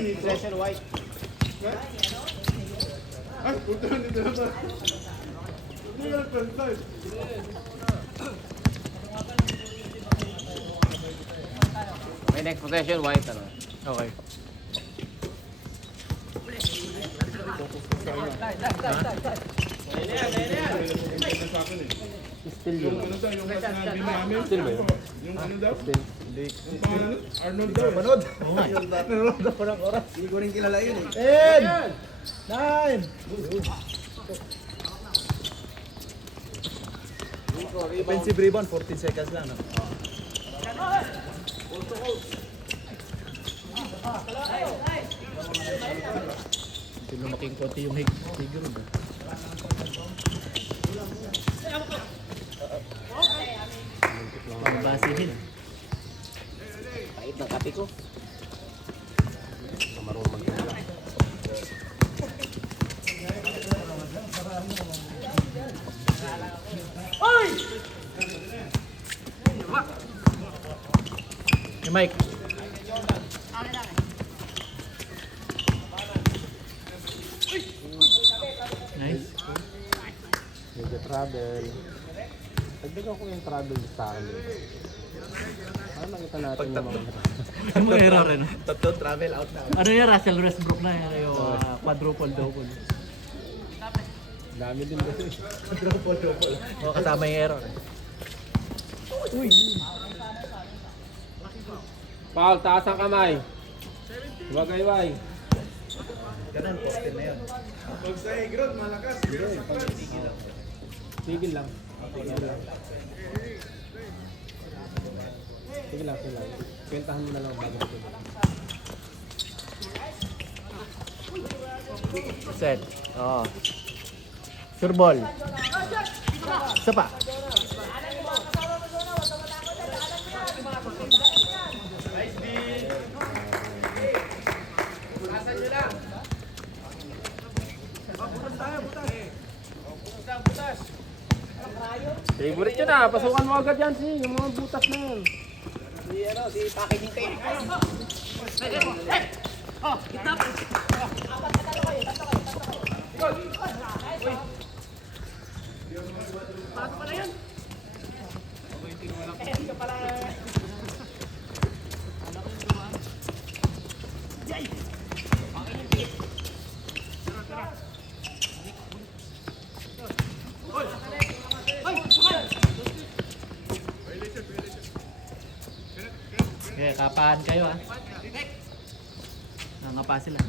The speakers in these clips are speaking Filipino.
Possession white. Ay, punta na dito na ba? Hindi ka nag-consult. May next possession white ano. Okay. Still Yung yun. ano daw, yung mas na bima namin. Still ba yun? Yung ano daw? Hindi. Yung pangalan? Arnold daw. Panood. Nanonood ako ng oras. Hindi ko rin kilala yun eh. 10! 9! Offensive rebound, 14 seconds lang. No? Lumaking konti yung figure mo. Basihin. Pait ng kape ko. Marunong magkala. Hey Mike. Nice. Medyo travel. Dagdagan ko yung travel sa akin. Para makita natin yung mga Yung mga error ano. Tatlo travel out na. Ano yan, Russell Westbrook na yan. Yung quadruple double. dami din kasi. Double. O kasama yung error. Paul, taas ang kamay. Wagayway. Ganun, poste na yun. Pag sa Egrod, malakas. Pero sa Cards. Tigil lang. Tigil lang. Sige lang, sige lang. Kwentahan mo na lang bago ito. Set. Oo. Sure ball. Isa pa. Favorite yun ah. Pasukan mo agad yan si. Yung mga butas na yun. Si packaging tape. Okay, kapahan kayo ah. Nangapa sila.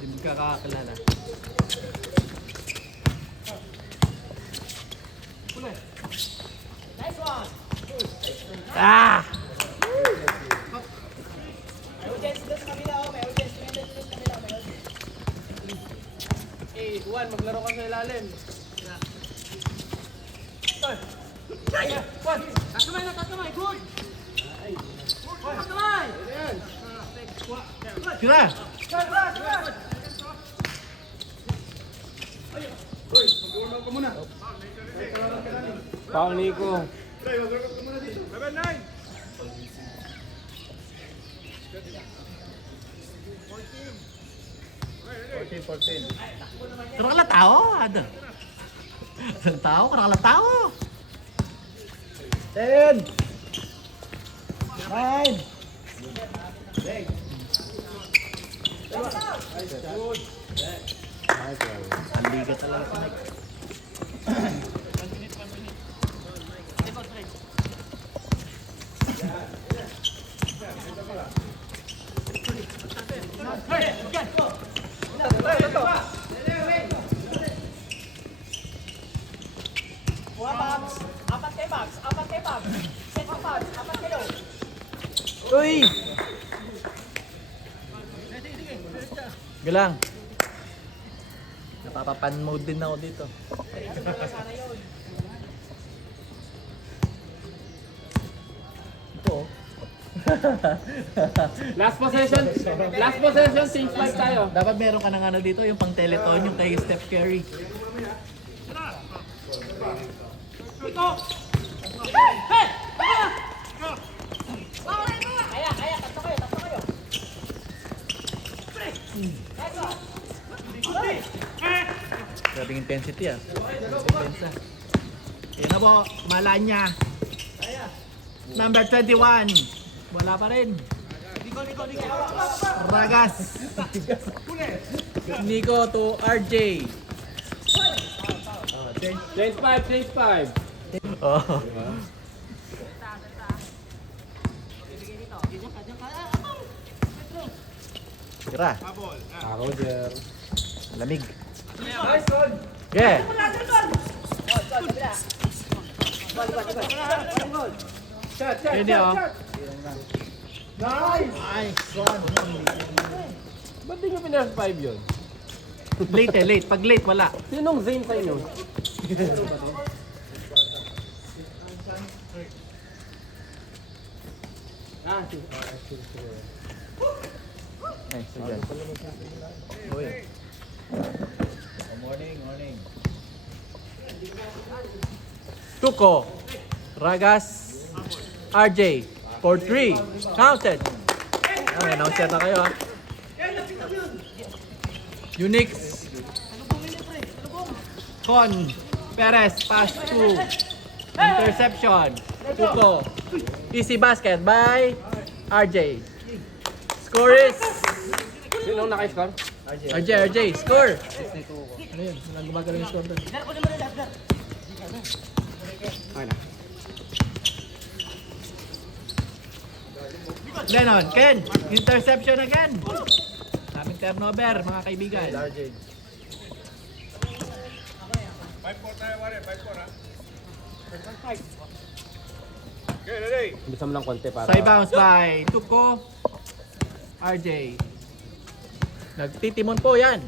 Hindi ka kakakilala. Ah! Juan, maglaro ka sa ilalim. Tira! Hoy, mag-uulaw ka muna. Paul Nico. Try, mag-uulaw ka muna dito. Level 9. Karakala tao, ada. Ang tao, karakala tao. 10! 9! Ang liga talaga sa Mike. Uy! Galang. Napapapan mode din ako dito. Ito oh. Last possession. Last possession, change life tayo. Dapat meron ka ng ano dito, yung pang teleton, yung kay Steph Curry. Grabing intensity ah. Intensa. Yan na po, Malanya. Number 21. Wala pa rin. Ragas. Nico to RJ. Change 5. Oh. Tira. Roger. Lamig. Yeah. Pwede oh. Ba't di nyo pinag 5 yun? Late eh, late. Pag late, wala. Sinong Zane sa inyo? Ay, sige. Morning. Tuko, Ragas, RJ, for 3. Counted. Ay, announcer na kayo ha. Unix. Con. Perez, pass to. Interception. Tuko. Easy basket by RJ. Score is Sinong naka-score? RJ, score. Ano yun? Walang gumagalaw yung score doon. Okay na. Lennon, Ken, interception again. Daming turnover, mga kaibigan. RJ. 5-4 tayo, pare. 5-4 ha. Bisa mo lang konti para... Side bounce by Tuko, RJ. Nagtitimon po yan.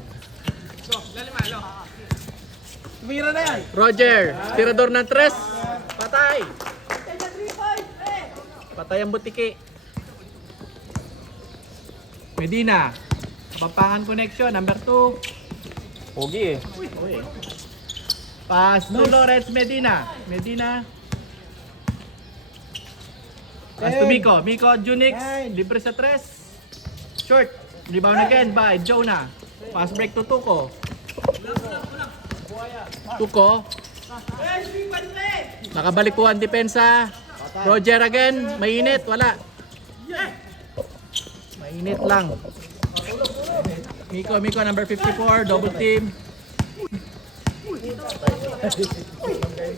Tumira na yan. Roger, tirador ng tres. Patay. Patay ang butiki. Medina. Kapampangan connection, number 2. Pogi eh. Pass to Lawrence Medina. Pass to Miko. Junix. Libre sa tres. Short. Rebound again by Jonah. Pass break to Tuko. Nakabalik po ang depensa. Roger again. Mainit. Wala. Mainit lang. Miko number 54. Double team.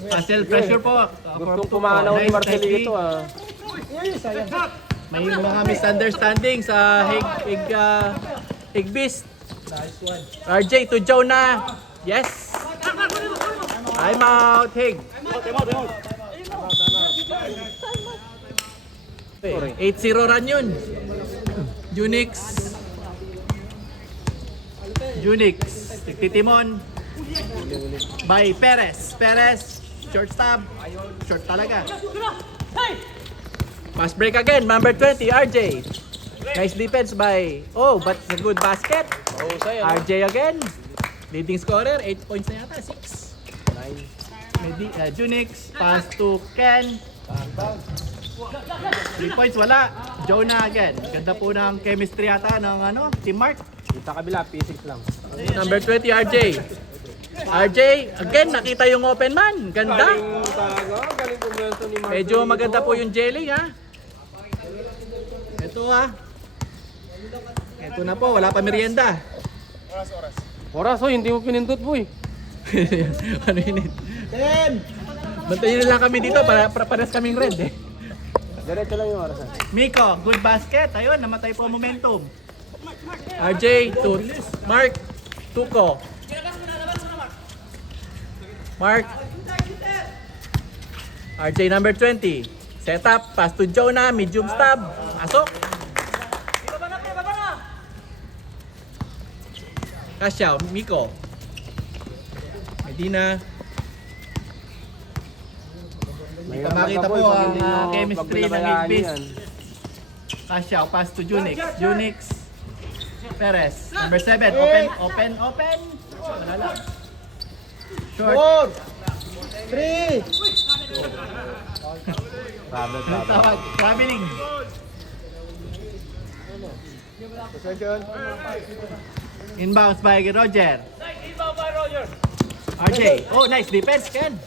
Pastel pressure po. Gustong pumanaw ni Marcelito ah. May mga misunderstanding sa Higbeast. RJ to Jonah. Yes. I'm out, Hig. 8-0 run yun. Unix. Titimon. By Perez. Short stab. Short talaga. Pass break again. Number 20, RJ. Nice defense by... Oh, but a good basket. RJ again. Leading scorer. 8 points na yata. 6. Junix. Pass to Ken. 3 points. Wala. Jonah again. Ganda po ng chemistry yata ng Team Mark. Sa kabila, P6 lang. Number 20, RJ. RJ, again, nakita yung open man. Ganda. Galing talaga. Galing kumento ni Marcelito. Medyo maganda po yung jelly, ha? Ito, ha? Ito na po, wala pa merienda. Oras, oh, hindi mo pinindot, boy. Ano yun? Bantayin na lang kami dito para pares kaming red, eh. Diretso lang yung oras. Miko, good basket. Ayun, namatay po ang momentum. RJ to Mark. Tuko. Mark. RJ number 20. Set up, pass to Jonah, medium stab. Pasok. Kasya, Miko. Medina. Mahirap Makita magka-boy po pag ang hindi nyo- chemistry pag ng binabayaan Higbeast. yan. Kasya, pass to Unix. Perez. Number 7. Open. Wala lang. Short. 3. Travel. Tawag. Traveling. Possession. Inbounds by Roger. RJ. Oh, nice defense, Ken.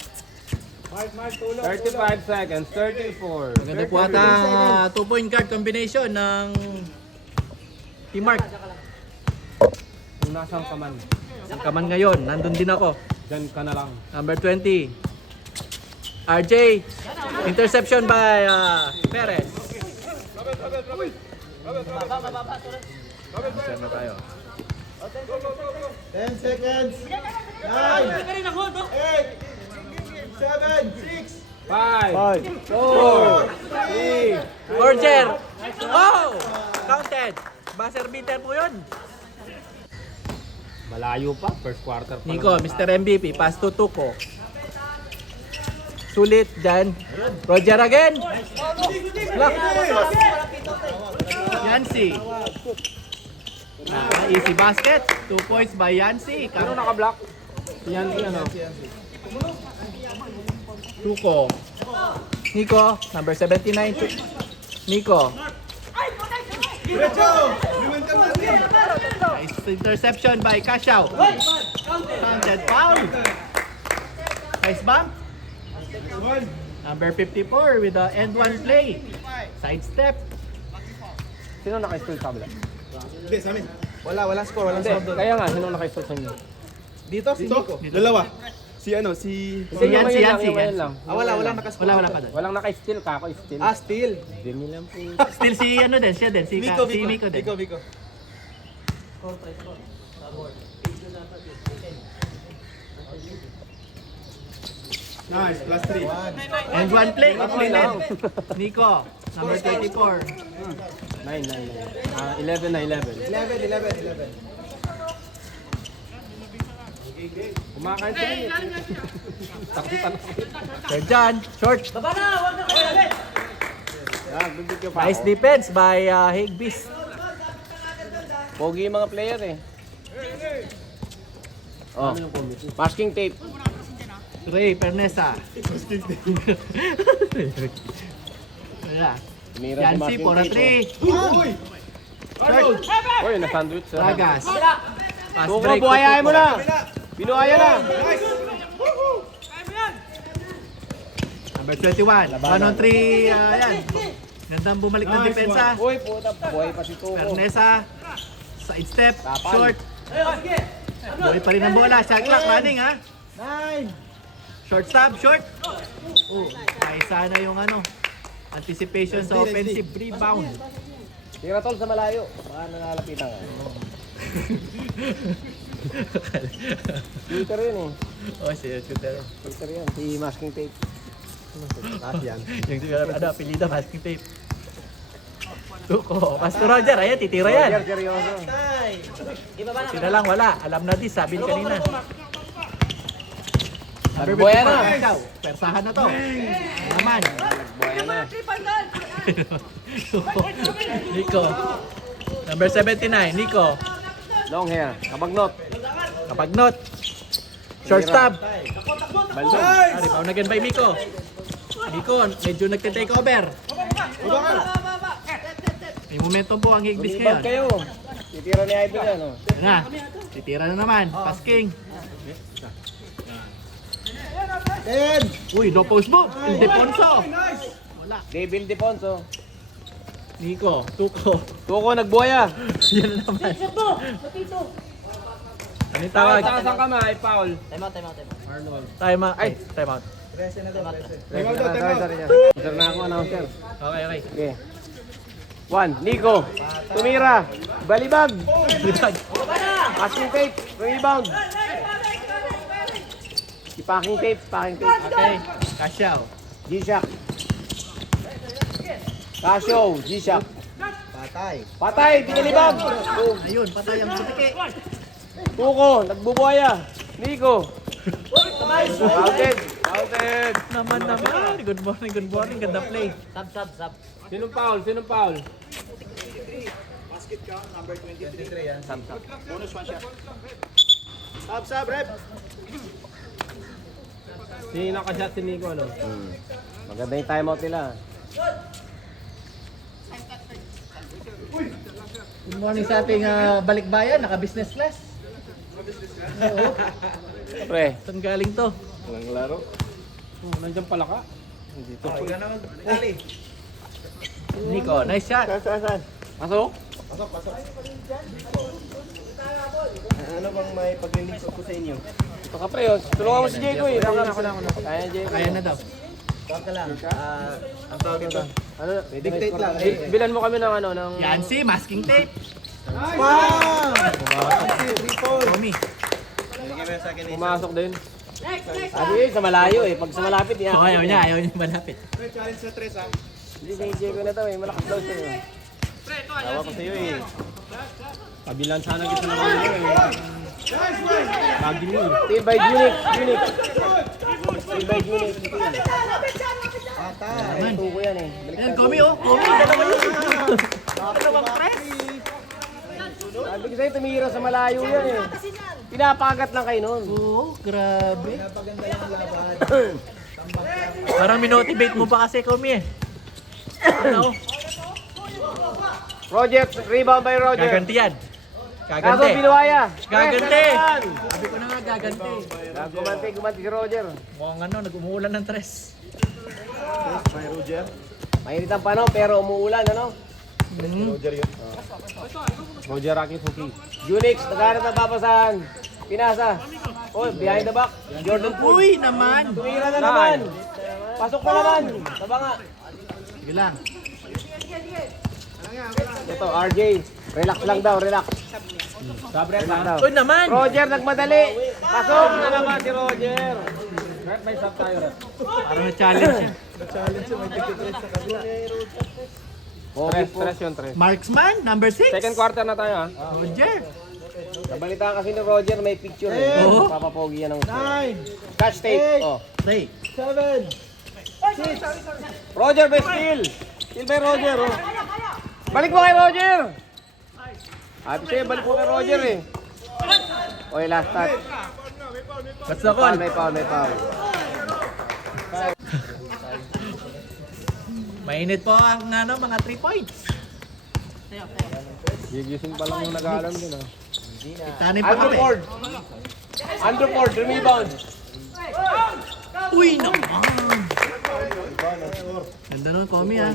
35 seconds. 34. Maganda po ata ang 2-point guard combination ng Team Mark. Kung nasang kaman, Ang kaman ngayon, nandun din ako. dyan ka na lang. Number 20. RJ. Interception by Perez. Sir na tayo. 10 seconds. 9, 8, 7, 6. 5, 4, 3. Roger. Oh! Counted. Buzzer beater po yun. Malayo pa. First quarter pa. Nico, Mr. MVP. Pass to Tuko. Sulit dyan. Roger again. Block. Yancy. Easy basket. 2 points by Yancy. Sino naka-block? Yan, ano? Tuko. Nico, number 79. Nico. Nice interception by Kashaw. Counted foul. Nice bump. Number 54 with the end one play. Side step. Sino naka-stall sa kabila? Hindi, sa amin. Walang score, walang Hindi, score doon. kaya nga, sino naka-stall sa inyo? Dito, si Nico. Dalawa. Si ano, si... Si Yancy, Yung Yancy. ngayon lang. Walang nakascore. Wala ka doon. Walang naka-steal ka ako, steal. Steal. Demi lang po. Still si ano din, siya din. Si Nico din. Vico. Nice, plus 3. And one play completed. Nico, number 24. 11 na 11. 11. Kumakain sila eh. Takutan. Sir John, short. Yeah, good ka pa. Nice defense by Higbees. Pogi yung mga player eh. Oh, masking tape. Ray Pernesa. Wala. Tumira si Yancy masking for a tape. 3. Short. Oy, na-sandwich siya. Ragas. Pass Tuko, break to buhayahin mo Tuko. na. Binuhaya na. Number 21. 1 on 3. Yan. Gandang bumalik ng depensa. Uy, puta, buhay pa si Tuko. Pernesa. Side step. Tapal. Short. Buhay pa rin ang bola. Shot clock running ha. 9. Short stop. Short. Oh, ay sana yung anticipation sa offensive rebound. Tira tol sa malayo. Baka nangalapitan ka. Shooter yun eh. Oh, si shooter. Shooter yan. Si masking tape. Yan. Yung apelyido, masking tape. Tuko. Pass to Roger. Ayan, titira yan. Roger, seryoso. Sila lang wala. Alam na din, sabi kanina. Nagbuhay na. Persahan na to. Naman. Buhay na. Nico. Number 79, Nico. Long hair. Kabagnot. Kapagnot. Short stop. Baldo. Rebound again by Nico. Nico, medyo nagte-take over. May momentum po ang Higbees Lumibag ngayon. kayo. Titira ni Idol yan oh. Yan na. Titira na naman. Pasking. 10. Uy, no post move. Ildefonso. Wala. Devil Defonso. Nico, Tuko. Tuko nagbuhaya. Yan na naman. Ano yung tawag? Taas ang kamay, foul. Time out. Ay, time out. Sir na ako, announcer. Okay, okay. Okay. 1, Nico. Tumira. Balibag. Passing tape. Rebound. Packing tape. Okay. Kasyaw. G-Shock. Casio. G-Shock. Patay. Pinalibag. Ayun, patay ang sutiki. Tuko. Nagbubuhaya. Nico. Outed. Naman. Good morning. Ganda play. Sinong foul? Basket count, number 23 yan. Bonus 1 shot. Sub, rep. Sino nakashot si Nico, ano? Maganda yung timeout nila. morning sa ating balikbayan, naka-business class. Oo. Pre, Saan galing to? walang laro. Oh, nandiyan pala ka. Dito. Nico, nice shot. Saan? Pasok? Ano bang may pag-release ko sa inyo? Baka pre, oh. Tulungan mo si Jayco eh. Ako na. Kaya Jayco. Kaya na daw. Tawag ka lang. Ang tawag ito. Ano? Dictate lang. Bilan mo kami ng ano, ng... Yancy, masking tape. Wow! Tommy. Pumasok din. Sabi eh, sa malayo eh. Pag sa malapit niya. So, ayaw niya malapit. Challenge sa 3 ha. Hindi sa Jayco na to eh. Malakas daw siya eh. Tawa ko sa'yo eh. Kabilan sana kita na kami eh. Lagi mo eh. Team by Unix. Team by Unix. Naman. Tuko yan eh. Ayan, Komi oh. Komi, dalawa yun. Dalawang press. Sabi ko sa'yo, tumira sa malayo yan eh. Pinapagat lang kayo nun. Oo, grabe. Parang minotivate mo pa kasi, Komi eh. Ano? Project, rebound by Roger. Gaganti yan. Kaso Gaganti. Binuaya. Gaganti. Press naman. Sabi ko na nga, gaganti. Gumanti si Roger. Mukhang ano, nag-umuulan ng tres. May Roger. Mainit ang panahon pero umuulan ano? Roger yun. Roger Rocky Fuki. Unix, naghanap ng papasahan. Pinasa. Oh, behind the back. Jordan Poole. Uy, naman. Tumira na naman. Pasok na naman. Taba nga. Sige lang. Ito, RJ. Relax lang daw, relax. Relax daw. Uy, naman. Roger, nagmadali. Pasok na naman si Roger. May stop tayo. Parang na-challenge yan. Tres yun, tres. Marksman, number 6. Second quarter na tayo ha. Roger. Nabalita kasi ni Roger may picture eh. Oo. Papapogi yan ng 9, catch tape. Oh. Play. 7, Roger by steal. Steal by Roger oh. Balik mo kay Roger. Happy sa'yo, balik mo kay Roger eh. Oy, last touch. What's the Foul, call? may foul, may foul. Mainit po ang ano, mga 3 points. Gigising pa lang yung nag-aalam din ah. Tanay pa kami. Underford, rebound. Uy, naman. Ganda nun, Komi ah.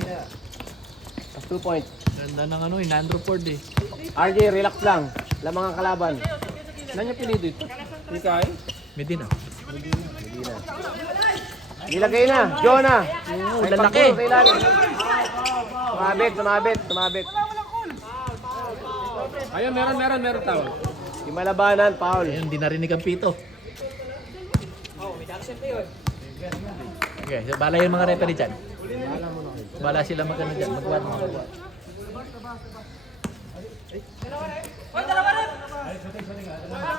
2 points. Ganda ng ano, Inandro Ford eh. RJ, relax lang. Lamang ang kalaban. Nanya pili dito? Ikay? Medina. Nilagay na. Jonah. Oo, May lalaki. pagpuro sa ilalim. Sumabit. Ayun, meron tawag. Di malabanan, foul. Ayun, di narinig ang pito. Okay, so bala yung mga referee dyan. Bala sila magano dyan, magwat mo.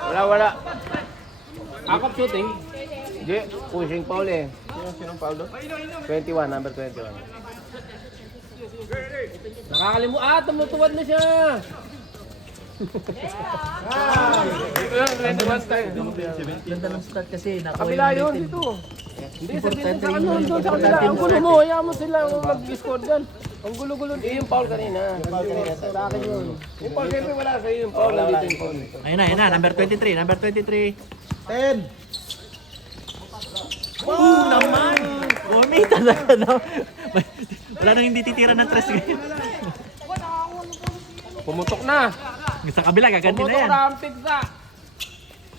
Wala. Akap shooting. Di, pushing foul eh. Sinong foul doon? 21, number 21. Nakakalimutan, tumutuwad na siya. Ganda ng start kasi Kabila yun, dito. Hindi, sabihin sa kanon doon sa kabila. Ang gulo mo, hayaan mo sila mag-score dyan. Ang gulo-gulo. Eh, yung foul kanina. Sa akin yun. Yung foul, siyempre wala sa'yo yung foul. Nandito yung foul. Ayun na, number 23, number 23. 10. Naman! Komi talaga no? Wala nang hindi titira ng tres ngayon. Pumutok na. Sa kabila, gaganti na Pumutok yan. na ang pigsa.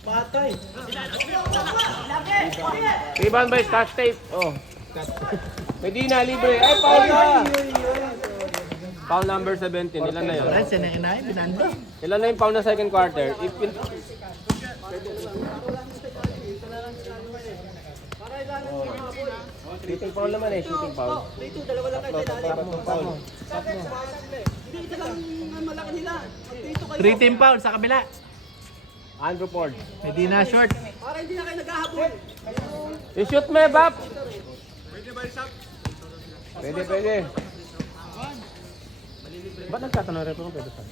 Patay. Rebound by scotch tape. Oh. Medina, libre. Ay, foul na. Foul number 17. Ilan na yun? Alright, sinay-inay, binando. Ilan na yung foul na second quarter? Shooting foul naman eh, shooting foul. Foul. 3-team foul sa kabila. Andrew Ford. Medina short. I-shoot mo eh, Bap! Pwede. Ba't nagtatanong rin kung pwede sa?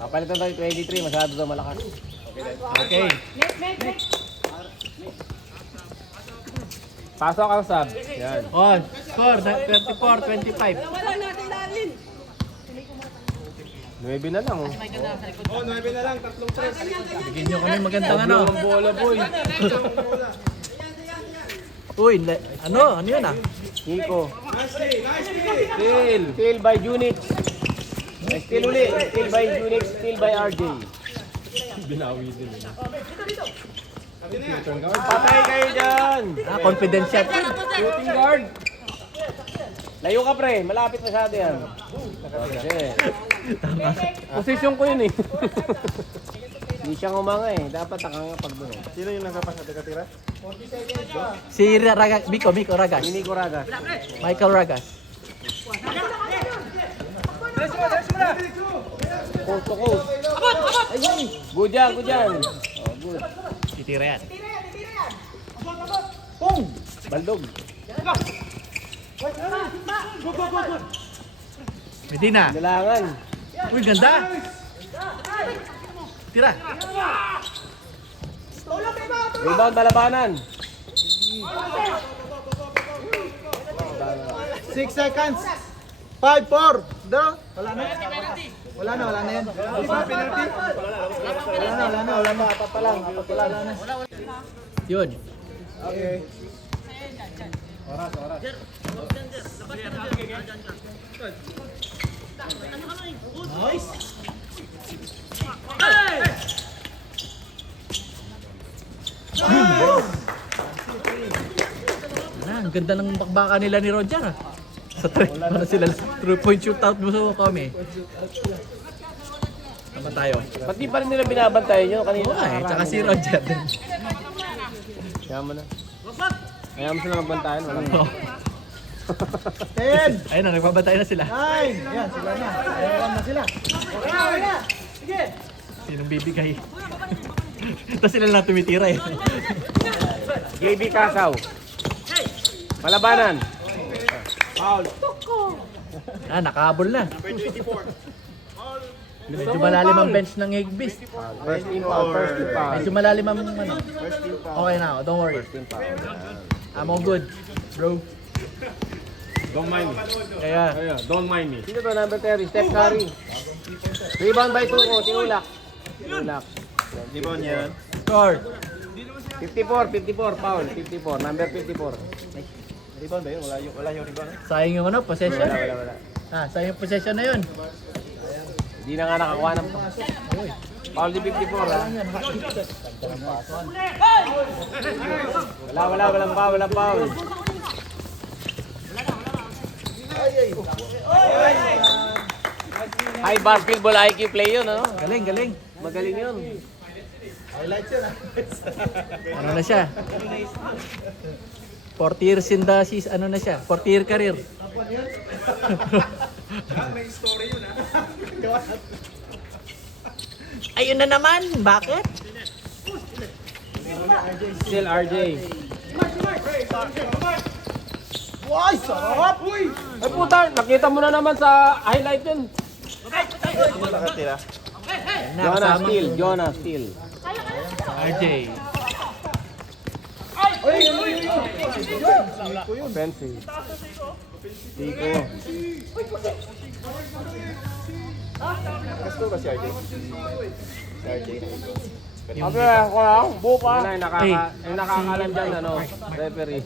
Papalitan tayo 23, masyado daw malakas. Okay. Pasok ang sub. Yan. Oh, score 24-25. 9 na lang oh. Oh, 9 na lang, tatlong tres. Bigyan nyo kami magandang ano. Ang bola boy. Uy, ano yun ah? Nico. Nice play, nice play. Steal by Unix. Steal uli. Steal by Unix. Steal by RJ. Binawi din. Patay kayo dyan. Confidence shot. Shooting guard. Layo ka pre. Malapit masyado yan. Okay. Posisyon ko yun eh. Hindi siya ngumanga eh. Dapat nakangapag doon eh. Sino yung nagkapas na taga-tira? Si Ragas, Miko Ragas. Hindi ko raga. Michael Ragas. Coast to coast. Good yan, good yan. Oh, good. Titira yan. Baldog. Medina. Dalangan. Uy, ganda. Tira. Rebound balabanan. 6 seconds. 5, 4. Do. Wala na. Wala na yan. Wala na. Apat pa lang. Yun. Okay. Ang ganda ng bakbaka nila ni Roger ah. Sa ano sila 3-point shootout mo sa kami. Tama tayo. Ba't di pa rin nila binabantayan nyo kanina? Oo nga eh, tsaka si Roger din. Kaya mo na. Kaya mo sila magbantayan. Wala na. 10. Ayun na, nagbabantay na sila. 9. Ayan, sila na. Ayan na sila. Okay. Sinong bibigay? Tapos sila lang tumitira eh. JB Kasaw. Malabanan. Nakahabol na. Medyo malalim ang bench ng Higbeast. First team foul. First team foul. Medyo malalim ang ano. Okay na, don't worry. First team foul. I'm all good, bro. Don't mind me. Kaya, Don't mind me. Sino to? Number 30. Steph Curry. Rebound by Tuko. Tinulak. Rebound yan. score. 54. Foul. 54. Number 54. Rebound ba yun? Wala yung rebound. Sayang yung ano, possession. Wala. Sayang yung possession na yun. Hindi na nga nakakuha ng foul di 54 ha. Walang foul. High basketball IQ play yun, ano? Galing. Magaling yun. Ano na siya? 40 years in the season, ano na siya? 40 year career. May story yun Ayun na naman, bakit? Still RJ. Wow, sarap. Uy! Ay puta, nakita mo na naman sa highlight yun. Sino nakatira? Jonah Steele. RJ. Offensive. Tico. Gusto ba si RJ? Si RJ. Okay, ako lang. Buo pa. Yung nakakalam dyan, ano, referee.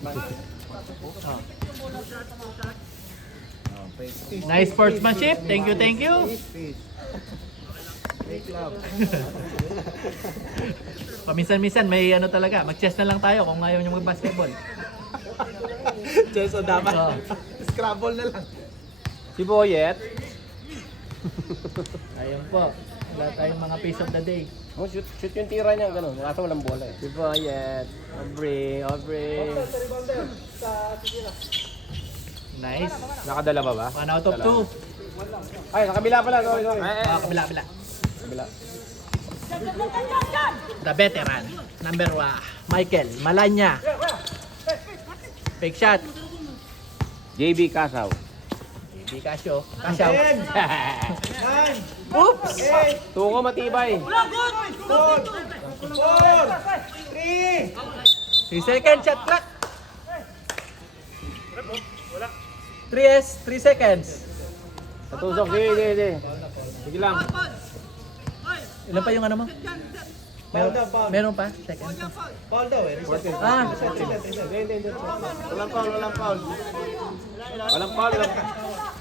Nice sportsmanship. Thank you. Paminsan-minsan may ano talaga, mag-chess na lang tayo kung ayaw nyo mag-basketball. Chess o dapat. Oo. Scrabble na lang. Si Boyet. Ayun po. Wala tayong mga piece of the day. Oh, shoot yung tira niya, gano'n. Kaso walang bola eh. Si Boyet. Aubrey. Nice. Nakadala ba ba? 1 out of 2. Ay, sa kabila pala. Sorry. Kabila. Kabila. The veteran. Number 1. Michael Malanya. Fake shot. JB Kasaw. Hindi Casio. Casio. 10. 9. Oops! Tungo matibay. 4. 3. 3 seconds shot clock. 3 seconds. Natusok. Sige. Sige lang. Ilan pa yung ano mo? Foul daw, foul. Meron pa? Second. Foul daw eh. Reset. Ah, Hindi. Walang foul.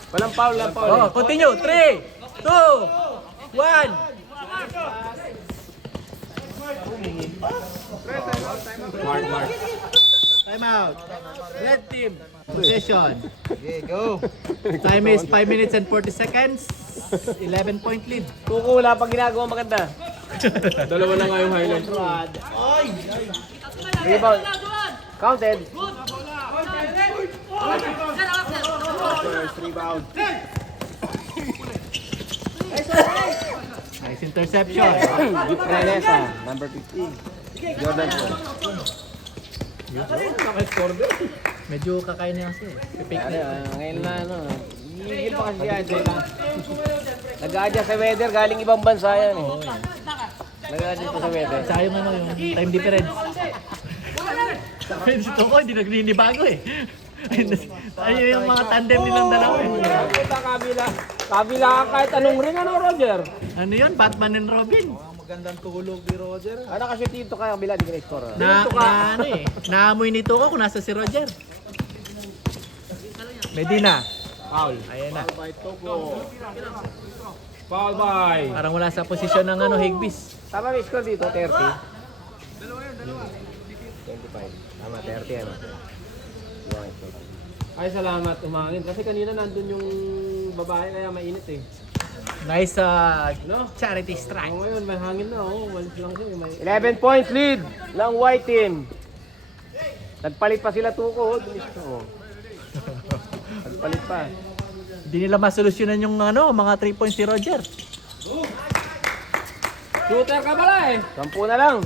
Walang foul, walang foul. oh, continue. 3, 2, 1. Guard. Time out. Red team. Possession. Okay, go. Time is 5 minutes and 40 seconds. 11-point lead. Tuko, wala pang ginagawa maganda. Dalawa na nga yung highlight. Rebound. Counted. First rebound. Nice interception. Deep Renesa, number 15. Jordan Poole. Medyo kakain na kasi. Pipik na. Ngayon na Higil pa kasi yan. Nag-a-adjust sa weather, galing ibang bansa yan eh. Nag-a-adjust pa sa weather. Tsaka yung ano, yung time difference. Si Toko, hindi nagninibago eh. Ayun yung mga tandem nilang dalawa eh. Kabila ka kahit anong ring, ano Roger? Ano yun? Batman and Robin. Magandang tulog ni Roger. Ano kasi dito ka, kabila, di ka na-score. Ano eh. Naamoy nito ko kung nasa si Roger. Medina. Foul. Ayan na. Foul by. Parang wala sa posisyon ng ano, Higbees. Tama may score dito, 30. 25. Tama, 30 ano. Ay, salamat, umangin. Kasi kanina nandun yung babae kaya mainit eh. Nice No? charity strike. Ngayon, may hangin na. Walis lang siya. 11 points lead ng white team. Nagpalit pa sila Tuko. Nagpalit pa. Hindi nila masolusyonan yung ano, mga 3 points si Roger. Shooter ka pala eh. 10 na lang.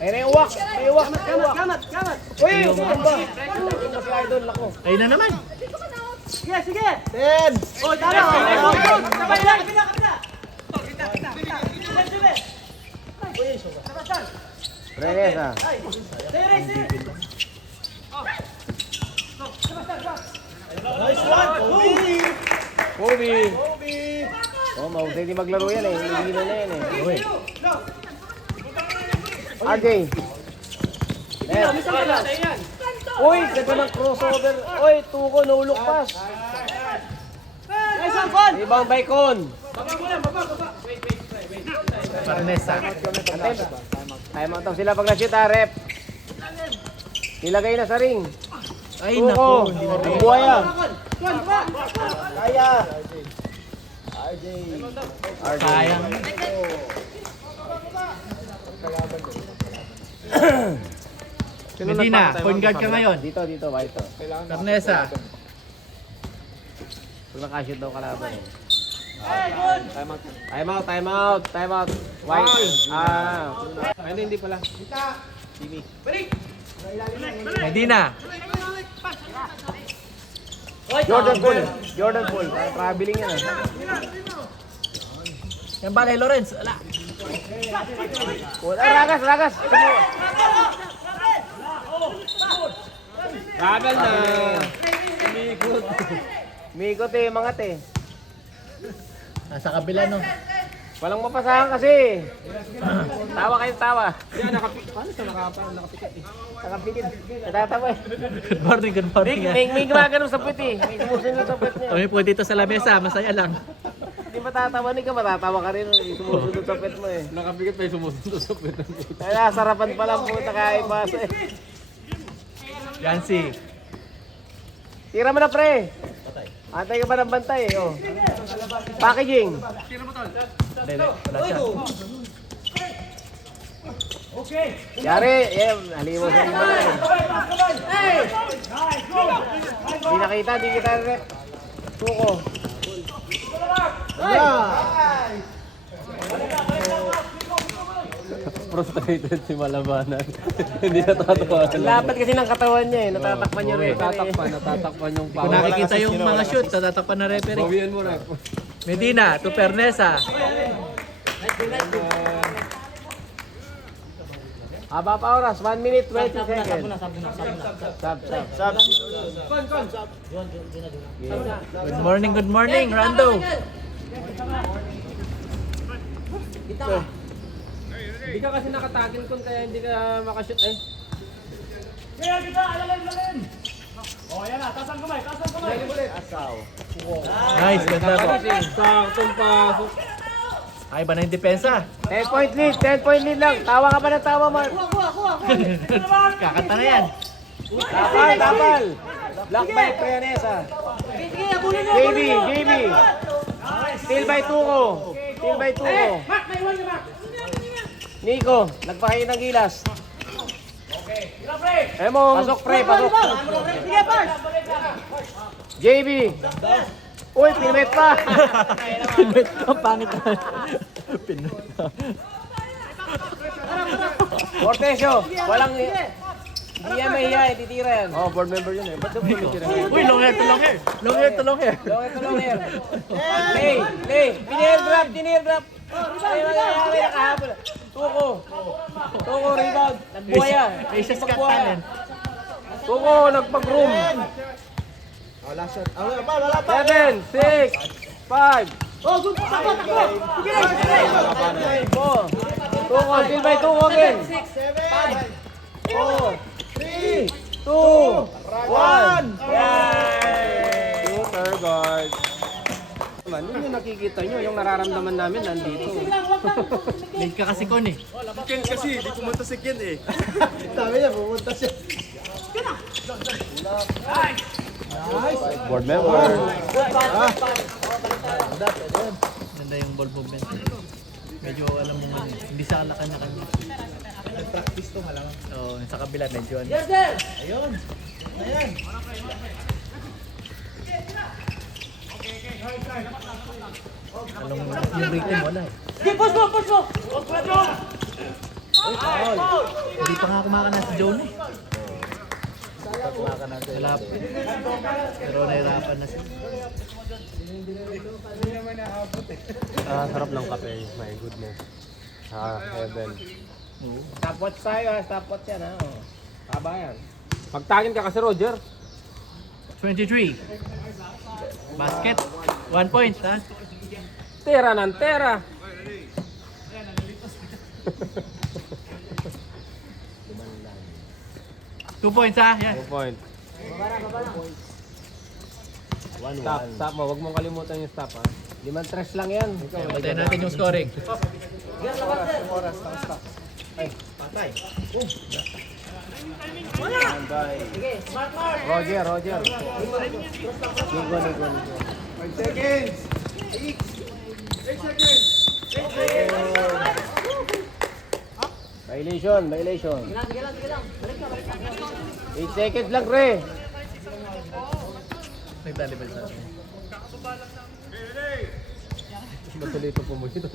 Ay, may uwak. Kamat. Uy, ano ba? Ano si Idol ako? Ayun na naman. Ten. Oh, talo. Renesa. Nice one, Kobe. Kobe. Oh, mahusay di maglaro yan eh. Hindi na yan eh. Uy. RJ. Uy, ganda ng crossover. Uy, Tuko, no-look pass. Rebound by Con. Parnesa. Time out daw sila pag na-shoot ha, rep. Nilagay na sa ring. Ay, Tuko. nako. Hindi na Ang buhaya. Kaya. sayang. Medina, point guard ka ngayon. Dito, white. Parnesa. Pag nakashoot daw kalaban eh. Time out. White. Ay, hindi pala. Medina. Jordan Poole. Parang traveling yan eh. Yan ba, Lawrence? Wala. Ragas. Travel na. Mikot eh, mangat eh. Nasa kabila, no? Walang mapasahan kasi. Tawa kayo, tawa. Paano siya nakapikit eh? Nakapikit. Natatawa eh. Good morning. May gumagano sa puwit eh. May sumusunod sa puwit niya. Kami po dito sa lamesa, masaya lang. Hindi matatawa ka, matatawa ka rin. May sumusunod sa puwit mo eh. Nakapikit pa yung sumusunod sa pwede. Kaya sarapan pa lang po nakaibasa eh. Yancy. Tira mo na pre. Antay ka ba ng bantay eh. Oh. Packaging. Wala siya. Yari, halimaw sa lima na eh. Di nakita, di kita rep. Tuko. Frustrated si Malabanan. Hindi natatawa. Lapat kasi ng katawan niya eh. Natatakpan niya rin. Natatakpan yung Kung nakikita yung mga shoot, tatatakpan na referee. Bawian mo rep. Medina to Pernesa. Haba pa oras, 1 minute 20 seconds. Sub. Good morning, Rando. Hindi ka kasi nakatagin kun kaya hindi ka makashoot eh. Nice, ganda po. Saktong pasok. Ay, ba na yung depensa? 10 point lead lang. Tawa ka pa ng tawa, Mark. Kakanta na yan. Tapal. Black by Prianesa. JB. Steal by Tuko. Nico, nagpahingi ng gilas. Emong. Pasok, pre. JB. Uy, pinmet pa. Ang pangit na. Cortesio, walang... Hindi yan mahiya, titira yan. Oh, board member yun eh. Ba't daw tumitira? Uy, long hair to long hair. Long hair to long hair. Long hair. Play. Pinier drop. Ay, nangyayari na kahapon. Tuko, rebound. Nagbuhaya. Asia's Got Talent. Tuko, nagpag-room. Wala shot. Wala pa. 7, 6, 5. Oh, good. Sapat ako. Tuko, still by Tuko again. 4, 3, 2, 1. Yay! Super guard. Man, yun yung nakikita nyo, yung nararamdaman namin nandito. Late ka kasi kon eh. Ken kasi, di pumunta si Ken eh. Sabi niya, pumunta siya. Board member. Ganda yung ball movement. Medyo alam mo nga, hindi sa alakan-akan. Nag-practice to, malamang. Oo, sa kabila medyo ano. Ayun. Ayan. Anong yung rating wala eh. Hindi pa nga kumakana si Johnny. Malapit. Pero nahirapan na siya. Sarap ng kape, my goodness. Heaven. Stopwatch tayo ha, stopwatch yan ha. Haba yan. Pagtagin ka kasi Roger. 23. Basket. 1 point ha. Tera ng tera. Two points ha. Yan. 2 point. Stop mo, wag mong kalimutan yung stop ha. 5-3 lang yan. Patayin natin yung scoring. Roger. Nico. 5 seconds. 6 seconds. Violation. 8 seconds lang, Re. Nagtalibay sa atin. Matuloy ito pumulito.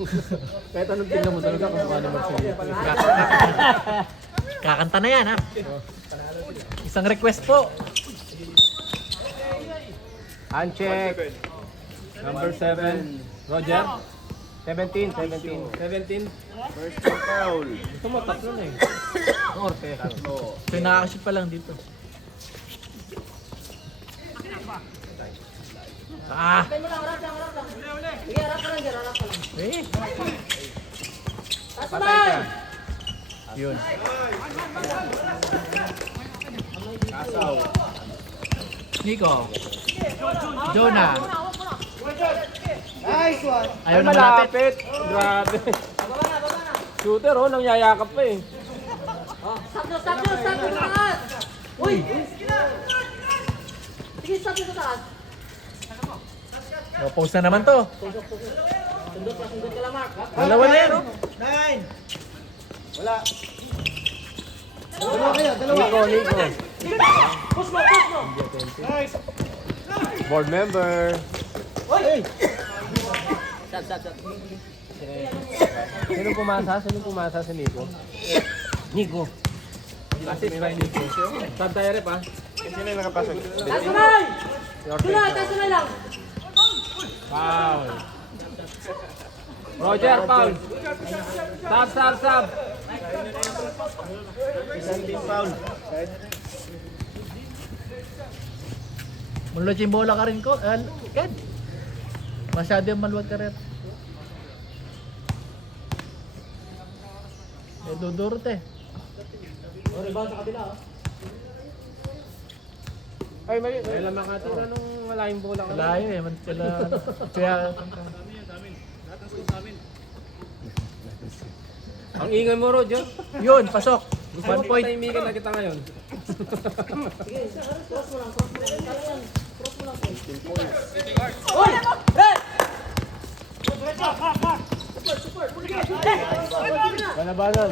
Kahit anong tingnan mo talaga kung paano magsalita. Kakanta na yan ha. Isang request po. Uncheck. Number 7. Roger. 17. First foul. Gusto mo, tatlo na eh. Norte. So yung nakakashoot pa lang dito. Ah! Eh! Patay ka. Yun. Nico. Jonah. Nice one. Ayaw na malapit. Malapit. Grabe. Shooter oh, nangyayakap pa eh. Stop nyo sa taas! Uy! Sige, stop nyo sa taas. No, post na naman to. Sundot ka lang, Mark. Dalawa na yan oh. 9. Wala. Dalawa kayo, dalawa. Nico. Push mo! Board member. Hey! Sino pumasa? Si Nico. Assist by Nico. Sub tayo rep ah. Sino yung nakapasok? Taas mo na! Taas mo na lang! Foul. Roger, foul. Sub. Isang team foul. Mulot yung bola ka rin ko. Ken. Masyado yung maluwag ka rin. Dudurot eh. Oh, rebound sa kabila, oh. Ay, may lamang katira nung malayong bola ka. Malayo eh. Kaya... Ang ingay mo, Roger. Yun, pasok. Gusto 1 mo point. patahimikan na kita ngayon. Sige, cross mo lang. Kaya yan. Cross mo lang. Uy! Hey! Support! Banabanan.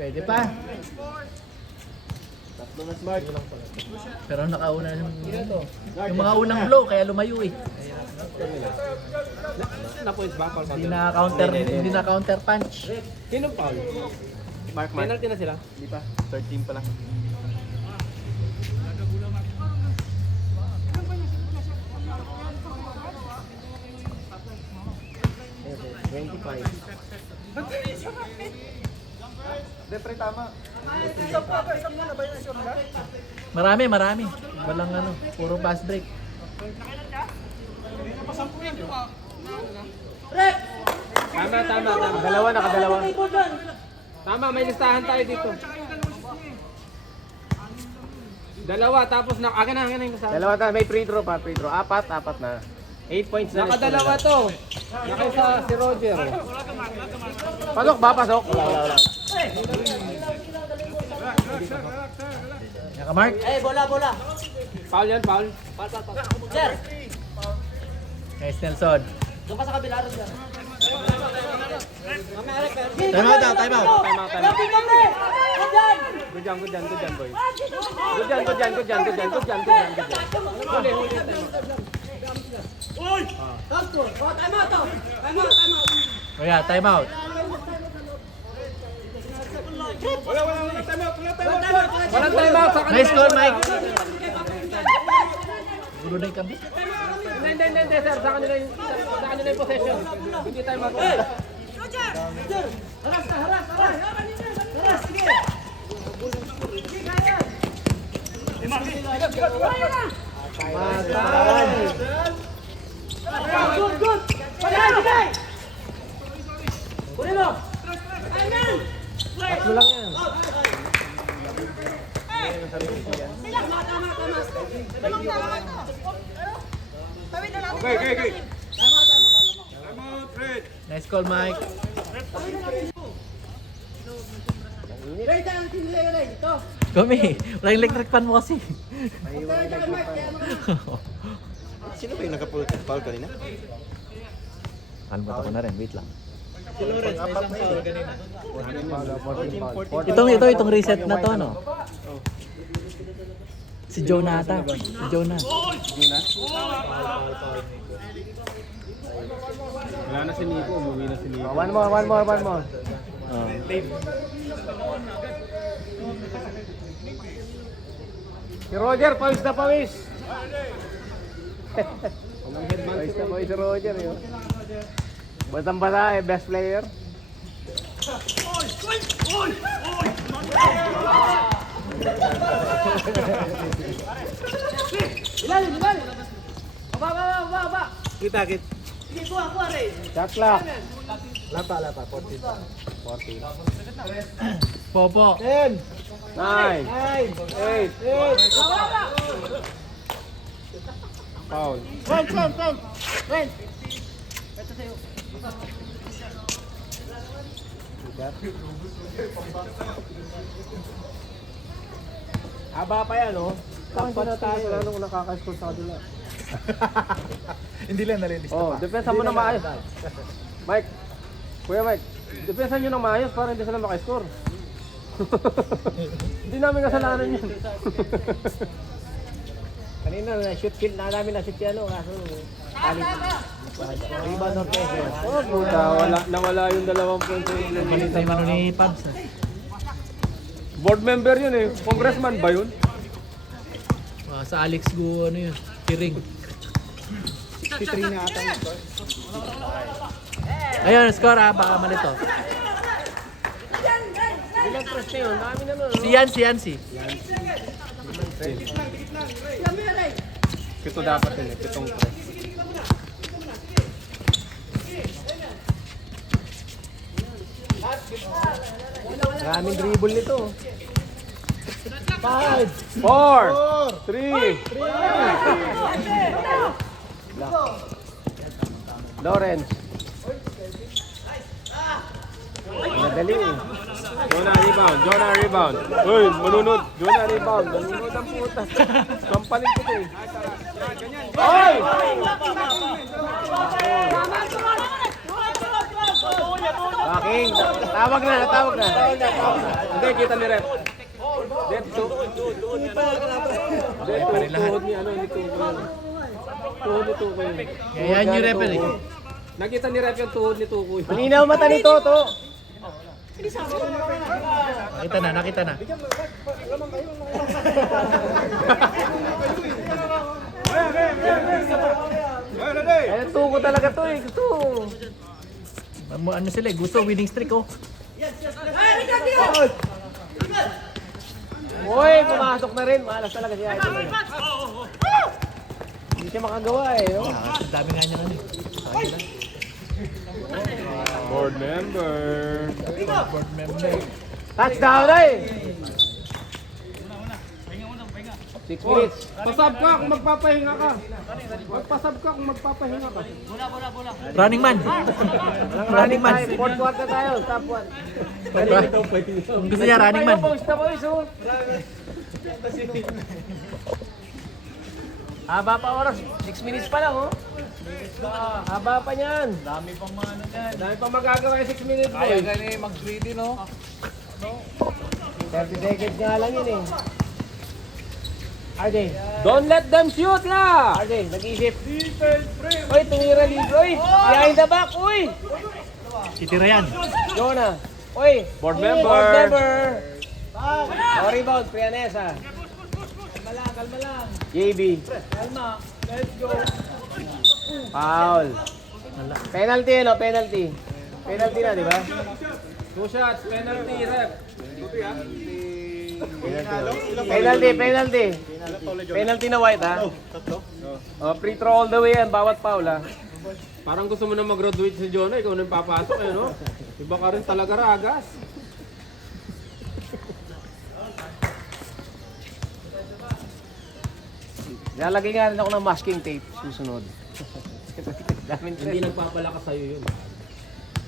Pwede pa. Tatlo na smart. Pero nakauna yung mga unang blow kaya lumayo eh. Na-points ba? Foul, Hindi na counter punch. Sinong foul? Mark. Penalty na sila. Hindi pa. 13 pa lang. Depre, tama. Marami. Walang puro fast break. Rep! Tama. Nakadalawa. Rebound dyan! Tama, may listahan tayo dito. Dalawa, tapos akin na yung listahan. Dalawa tayo, may free throw pa, free throw. Apat na. 8 points na. Nakadalawa to. Nakaisa si Roger. Pasok ba? Pasok? Wala. Naka-mark. Eh, bola! Foul yan, foul. Sir! Nice Nelson. Doon ka sa kabila, Roger. Mamaya, Rep. Time out. Lapit ka, pre! Roger! Good dyan, boy. Good dyan. Huli. Tapos, oh, time out, oh. Time out. O yeah, time out. Walang time out sa kanila. Nice goal, Mike. Gulo na yung kambi. Hindi, sir. Sa kanila yung possession. Hindi time out. Haras, sige! Good! Pagay! Kunin mo! Tatlo lang yan. Okay. Nice call, Mike. Ready tayo ng tinilay ito. Kami, walang electric fan mo kasi. Sino ba yung naka-foul kanina? Kalmot ako na rin, wait lang. Si Lawrence, may isang foul kanina. Itong reset na to, no? Si Jonathan. Wala na si Nico. Umuwi na si Nico. One more. Oh. Si Roger, pawis na pawis. Pawis na pawis si Roger. Yun. Batang-bata best player. Ilalim! Baba! Kita. Sige, kuha, Ray. Shot clock. Lapa. 14 pa. Popo. 10, 9, 8, foul. Ren! Haba pa yan, oh. Takpa na tayo. Lalo kung nakaka-score sa kanila. Hindi lang nalilista Oh, pa. depensa mo na maayos. Mike. Kuya Mike, depensa nyo na maayos para hindi sila makiscore. Hindi namin kasalanan yun. Kanina na-shoot kill na namin na-shoot yan, kaso rebound or pressure. Oh, puta, nawala yung 2 points. Malit tayo mano ni Pabs. Board member yun eh. Congressman ba yun? Sa Alex Go, ano yun? Kiring. Si Trina ata yung score. Ayun, score ha. Baka mali to. Ilang press na yun? Dami na nun. Si Yancy. Pito dapat yun eh. Pitong press. Maraming dribble nito. 5, 4, 3, Lawrence. Madali eh. Jonah rebound. Uy, manunod. Jonah rebound. Manunod ang puta. Kampanin ko eh. Oy! Baking. Tawag na. Hindi, kita ni Rep. Tuhod ni Tukoy. Tuhod ni Tukoy. Yan yung referee. Nakita ni Rep yung tuhod ni Tukoy. Malinaw mata nito, to. Nakita na. Ay, tuko talaga to eh. Gusto. Ano sila eh, gusto winning streak oh. Uy, pumasok na rin. Malas talaga siya. Hindi siya makagawa eh. No? Ang dami nga niya ano eh. Board member. Board member. Touchdown eh. 6 minutes. Pasab ka kung magpapahinga ka. Magpasab ka kung magpapahinga ka. Running man. Running man. Fourth quarter tayo. Top 1. Kung gusto niya running man. Boys na boys oh. Haba pa oras. 6 minutes pa lang oh. Haba pa niyan. Dami pang magagawa yung 6 minutes boys. Kaya gani mag-3D no? 30 seconds nga lang yun eh. RJ. Don't let them shoot na! RJ, nag-isip. Uy, tumira libre. Uy, behind the back. Uy. Titira yan. Jonah. Uy. Board member. Board member. Oh, rebound, Prianesa. Kalma lang. JB. Kalma. Let's go. Foul. Penalty, no? Penalty. Penalty na, di ba? 2 shots, penalty, Rep. Penalty. Penalty na white, ha? Oh, free throw all the way yan, bawat foul, ha? Parang gusto mo na mag-graduate si Jonah, ikaw na yung papasok eh, no? Iba ka rin talaga ragas. Lalagay nga rin ako ng masking tape, susunod. Hindi nagpapalakas sa'yo yun.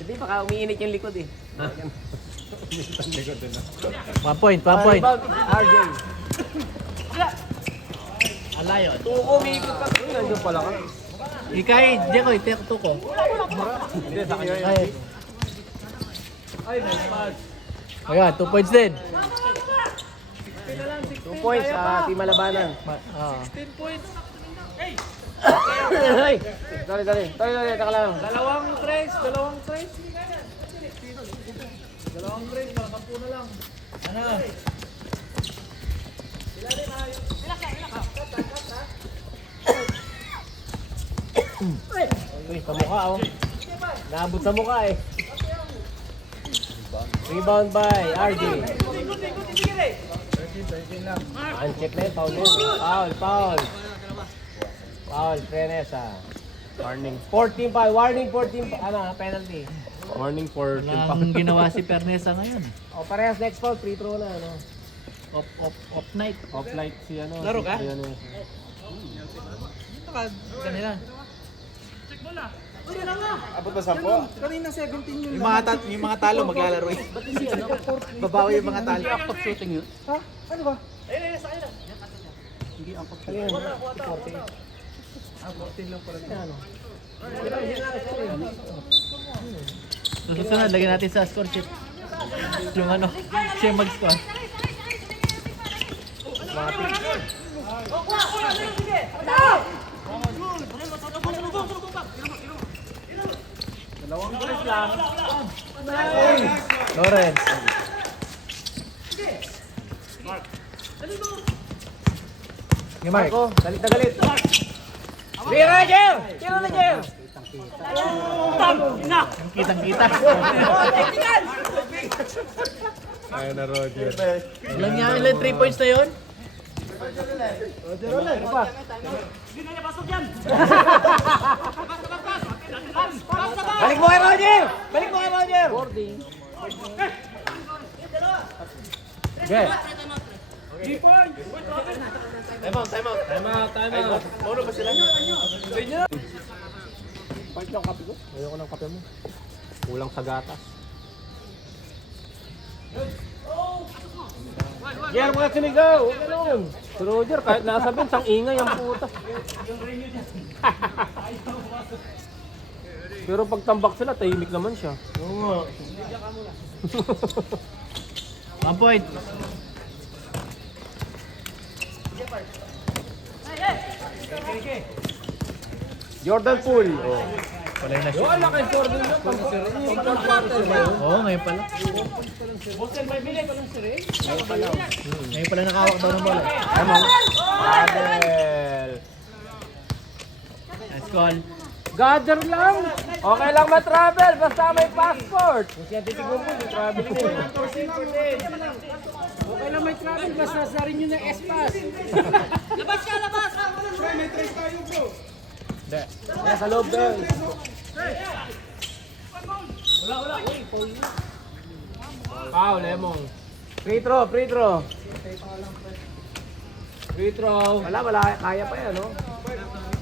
Hindi, baka umiinit yung likod eh. 1 point. RJ. Alayon. Tuko, umiikot ka. Uy, nandiyan pala ka. Ikay, Jeko, itekto ko. Hindi, sa kanya yun. Ay, nice pass. Ayan, 2 points din. 2 points sa Team Malabanan. 16 points. Ay! Sorry, taka lang. Dalawang trace. Ano? Uy, sa mukha oh. Naabot sa mukha eh. Rebound by RJ. Uncheck na yun, foul yun. Foul. Foul, Prenesa. Warning. 14 pa, warning 14 pa. Ano, penalty. Warning for Walang ginawa si Pernesa ngayon. O, parehas next foul, free throw na, ano. Off night. off-light si ano. Laro ka? Si ano. Kanila. Abot ba 10? Kanina 17 yun. Yung mga talo maglalaro eh. Babawi yung mga talo. Ha? Ano ba? So, susunod, lagyan natin sa score sheet. Yung ano, siya mag-score. Lawrence. Marco, galit na galit. Tira na, Jer! Tira na, Jer! Kitang-kita. Ayun na, Roger. Ilan nga ilan 3 points na yun? Balik mo kay Roger! Balik mo kay Roger! Okay. Time out. Ano ba sila? Part ng kape ko. Ayoko ng kape mo. Kulang sa gatas. Jer, mga sinigaw! Huwag ganun! Si Roger, kahit nasa bench, ang ingay ang puta. Pero pag tambak sila, tahimik naman siya. Oo. 1 point. Jordan Poole. Wala yung na-shoot. Wala kay Jordan yun. Oo, ngayon pala. Ngayon pala nakawak daw ng bola. Adel. Nice call. Gather lang. Okay lang ma-travel basta may passport. Kung siya titigong mo, may traveling mo. Okay lang may travel, basta sa rin yun ng S-Pass. Labas ka, labas! Nasa loob doon. Foul, Lemong. Free throw. Free throw. Wala, kaya pa yan, no?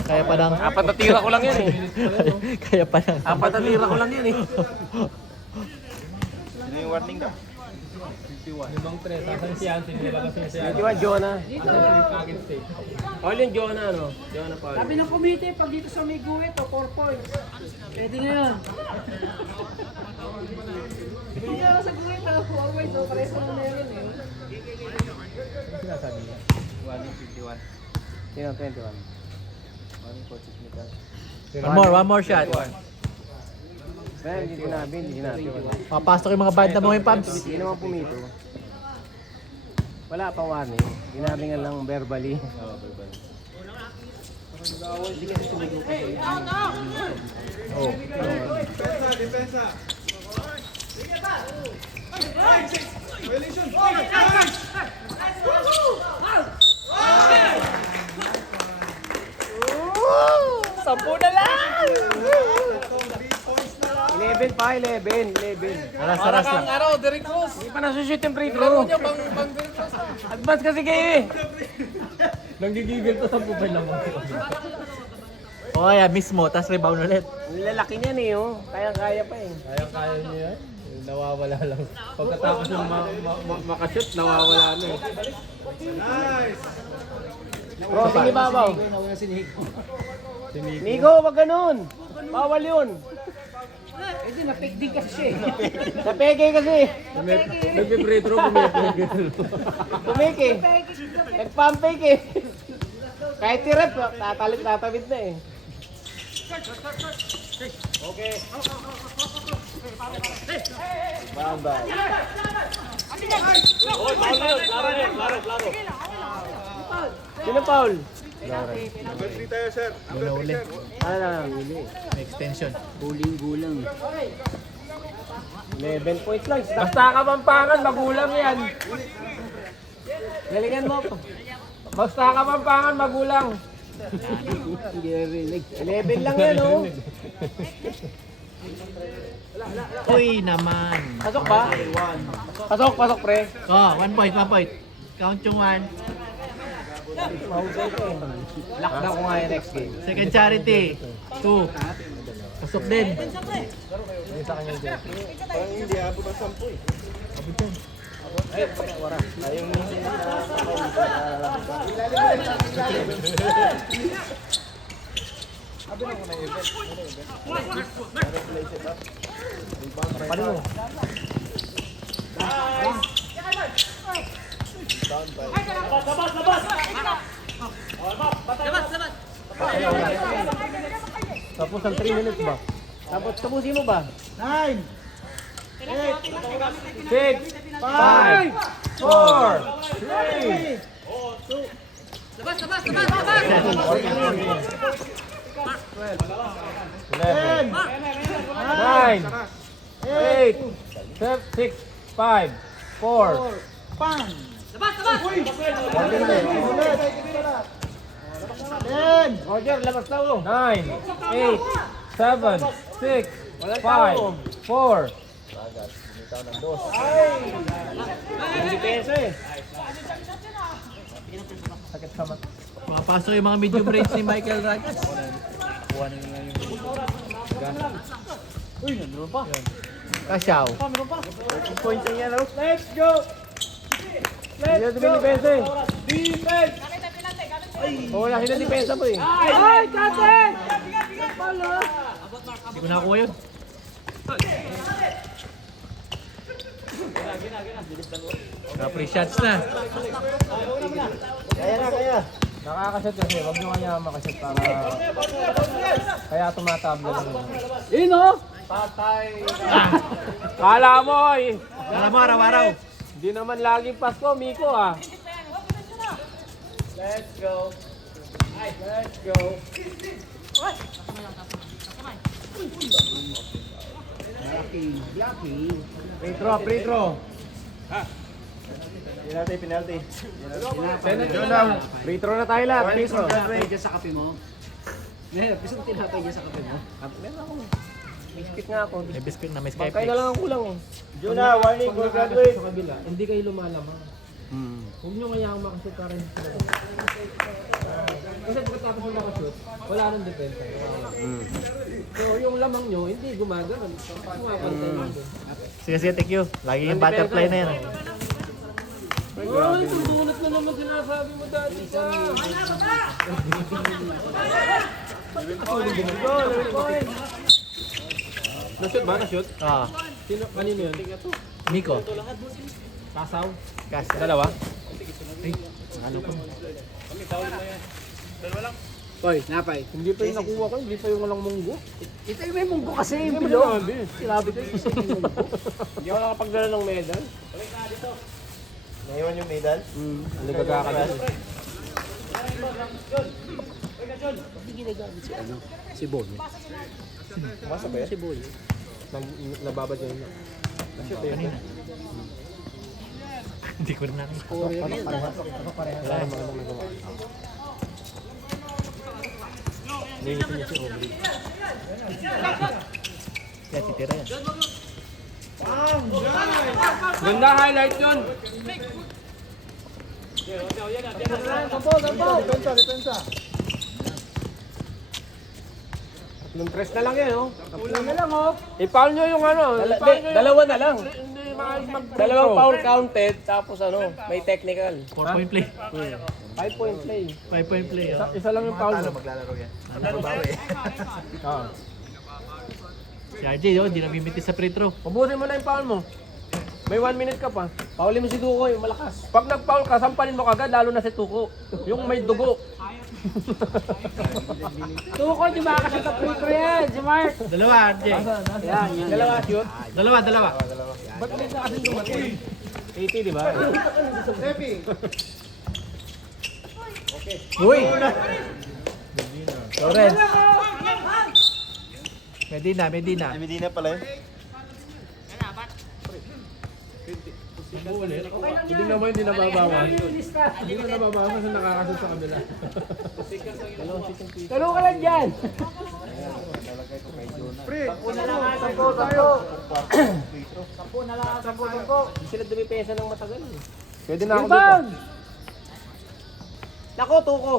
Kaya pa lang. Apat na tira ko lang yan, eh. Kaya pa lang. Apat na tira ko lang yan, eh. Sino yung warning ka? 21, Jonah. All yung Jonah, no? Jonah Paul. Sabi ng committee, pag dito sa may guwit, 4 points. Pwede na yun. Hindi na sa guwit, 4 points. Pares na meron eh. Sino 21? One more shot. Ben, hindi sinabi. Papasok yung mga bad na mga yung pumps. Hindi naman pumito. Wala pang warning. Ginaringan lang verbally. Sampu na lang! 11 pa, 11. Aras lang. Hindi pa nasushoot yung free throw. Advance kasi kayo eh. Nanggigigil to sa bubay lang. O kaya mismo, tas rebound ulit. Lalaki niyan eh, oh. Kaya pa eh. Kaya niya yan. Nawawala lang. Pagkatapos ng makashoot, nawawala na eh. Crossing ibabaw. Nico, wag ganun. Bawal yun. Hindi, napik din kasi siya eh. Napeke kasi. Nagpe-free throw, Pumeke. Nagpampake eh. Kahit tirap, tatawid na eh. Sino foul? Number 3 tayo, sir. Number 3, Uli. sir. Hindi. May extension. 11 points lang. Basta Kapampangan, magulang yan. Galingan mo. Basta Kapampangan, magulang. 11 lang yan, oh. Uy naman. Pasok ba? Pasok, pre. Oh, 1 point. Count yung 1. Lockdown ko nga yung next game. Second charity. 2. Pasok din. Parang hindi abot ang 10 eh. Tapos ang 3 minutes ba? Tapos tapusin mo ba? 9, 6, 5, 4, 3, 2, 11, 9, 8, 6, 5, 4, Pan! Roger, labas na ulo. 9, 8, 7, 6, 5, 4. Depensa eh. Sakit sa mata. Makapasok yung mga medium range ni Michael Rogers. Kasyaw. Point niya yan, let's go! Let's go! Depensa eh. Defense! Oh, wala sila depensa po eh. Ay, Captain! Hindi ko nakuha yun. Free shots na. Kaya na, kaya. Nakakaset kasi, wag nyo kanya makaset para... Kaya tumatablo lang yun. Ino! Kala mo eh. Alam mo, araw-araw. Hindi naman laging Pasko, Miko ah. Let's go. Let's go. Free throw, free throw. Penalty, penalty. Free throw na tayo lahat. Free throw. Diyan sa kape mo. Ngayon, gusto mo tinapay dyan sa kape mo? Meron ako. Biscuit nga ako. May biscuit na, may sky Kaya na lang ang kulang eh. Juna, warning for graduate. Sa kabila, hindi kayo lumalamang. Huwag nyo kaya ang makashoot para hindi sila. Kasi pagkatapos ng makashoot, wala nang depensa. So yung lamang nyo, hindi gumagano'n. Kumapantay lang din. Sige, sige, thank you. Lagi yung butterfly na yan. Ay, tulunat na naman sinasabi mo dati ka. Na-shoot ba? Na-shoot? Ah, Sino? Kanino yun? Miko. Kasaw? Gas. Dalawa? Hoy, napay. Hindi pa yung nakuha ko, hindi pa yung walang munggo. Ito yung may munggo kasi. Hindi mo sinabi. Sinabi ko yung isa yung munggo. Hindi ako nakapagdala ng medal. Naiwan yung medal. Nagaga ka dyan. Si Boy. Kumasa ba yan? Si Boy. Nababad yun. Kanina. Hindi ko rin natin. Wala yung mga nagawa. Nilitin niya si Aubrey. Yan, titira yan. Ganda highlight yun! Depensa, depensa. Tatlong tres na lang yan, oh. Kulang na lang, oh. I-foul nyo yung ano. Dalawa na lang. Hindi maayos Dalawang foul counted, tapos ano, may technical. 4-point play. 5-point play. 5-point play. Oh. Isa lang yung foul mo. Maglalaro yan. Ah. Si RJ, oh, hindi namimitis sa free throw. Pabusin mo na yung foul mo. May 1 minute ka pa. Paulin mo si Duko, yung malakas. Pag nag-foul ka, sampalin mo kagad, lalo na si Tuko. Yung may dugo. Tuko, di ba kasi free throw yan, si Mark. Dalawa, RJ. Yan, yan. Dalawa shoot. Dalawa. Ba't may na kasing dumating? 80, di ba? Repi. Uy! Torres. Medina. Medina pala yun. Hindi naman hindi nababawan. Hindi na nababawan kasi nakakasot sa kabila. Tulong ka lang dyan. Free. Hindi sila dumipensa ng matagal. Pwede na ako Rebound! dito. Nako, Tuko.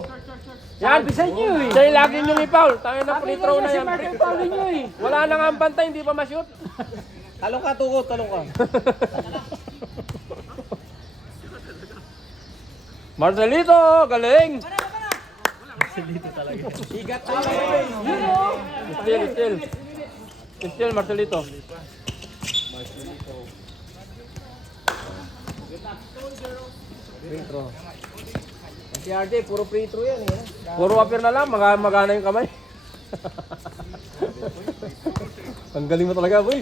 Yan, bisan nyo eh. Siya yung lagi niyong i-foul. Tayo na free throw na Si yan. Mark yung foul nyo eh. Wala na nga ang bantay, hindi pa ma-shoot. Talong ka, Tuko, talong ka. Marcelito, galing! Dito talaga. Igat tayo. Still, Marcelito. Free throw. Si RJ, puro free throw yan eh. Puro appear na lang, magana yung kamay. Ang galing mo talaga, boy.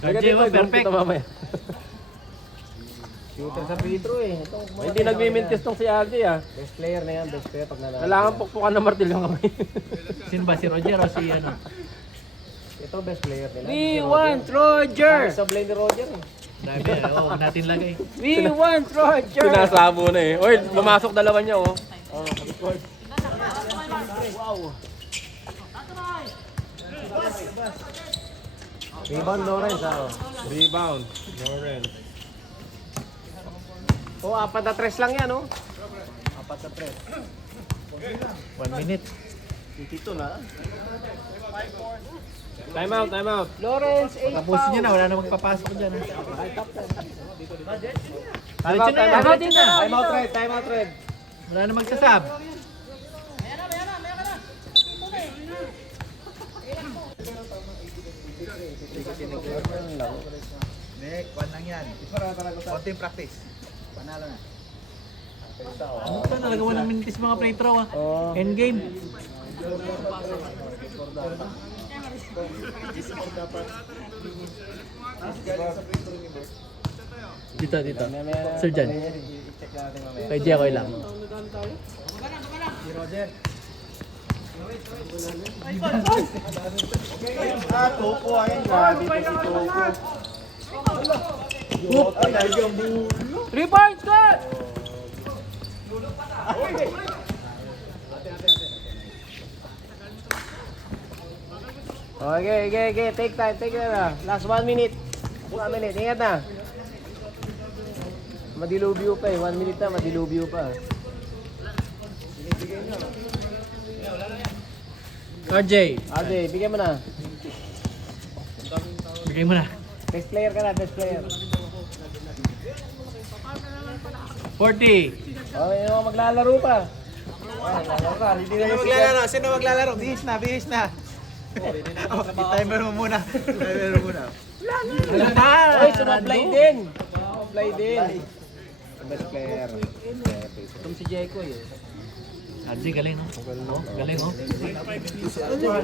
RJ, oh, perfect. Kita mamaya. Shooter sa free throw eh. Hindi nagmimintis tong si RJ ah. Best player na yan, best player pag nanalo. Kailangan pukpukan ng martilyo ng kamay. Sino ba? Si Roger o si ano? Ito best player nila. We want Roger! Sa blame ni Roger eh. Dami yan. Oo, huwag natin lagay. We want Roger! Sinasabo na eh. Oy, pumasok dalawa niya oh. Rebound Lawrence ah. Rebound. Lawrence. Oh, 4 na 3 lang yan oh. 1 minute. Time out, time out. Lawrence, 8 Tapusin foul. niya na. Wala na magpapasok dyan. Ha? Time Diretso na yan. Time out Diretso din na. na. Time out red, time out red. Wala na magsasab. Nick, 1 lang yan. Konting practice. Panalo na. Ano ba? Nalagawa ng minutes mga free throw ha. End game. Dito, dito. Sir Jan. Kay Jekoy lang. Toko, ayun. Grabe to si Toko. 3 points, good! Okay, okay, okay. Take time, take time na. Last 1 minute. 1 minute, ingat na. Madilubyo pa eh. 1 minute na, madilubyo pa. RJ, RJ, bigyan mo na. bigay mo na. Best player ka na, best player. 40. Okay, yung mga maglalaro pa. Sino maglalaro? Sino maglalaro? Bihis na, bihis na. Oh, i-timer mo muna. I-timer mo muna. Oy, sumablay din. Sumablay din. Best player. Itong si Jeko eh. RJ, galing no? Galing no?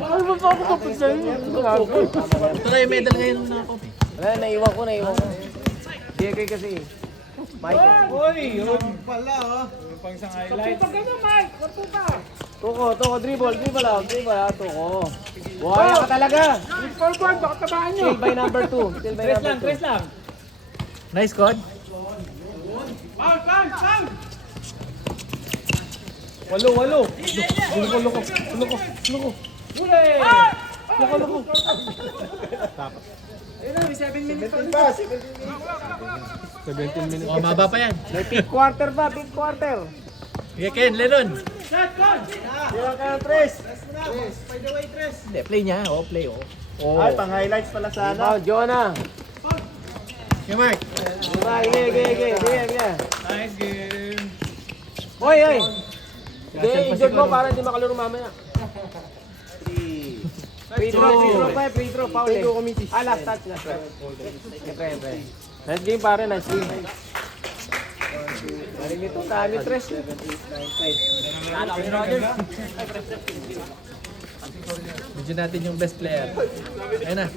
Ano ba pa ako kapag sa'yo? Ito na yung medal ngayon na copy. Wala, naiwan ko. Diego kasi. Michael. Pala, oh. Tuko, dribble lang. Dribble ha, Tuko. Buhaya ka talaga. Forward, baka tabaan nyo. Still by number 2. Still by number 2. lang. Nice code. Walo. Ayun na, may 7 minutes pa. 17 minutes. Oh, maba pa yan. May fifth quarter pa, fifth quarter. Sige, Ken, Lennon. Ilang ka ng 3. Hindi, play niya. Oh, play oh. Ay, pang-highlights pala sana. Rebound, Jonah. Okay, Mark. Diba, sige. Nice game. Hoy. Gasal pa I-jog mo siguro. para hindi makalaro mamaya. Free throw, foul eh. Last touch. Siyempre. Nice game pare, nice game. Galing nito, dami tres. Medyo natin yung best player. Ayun na.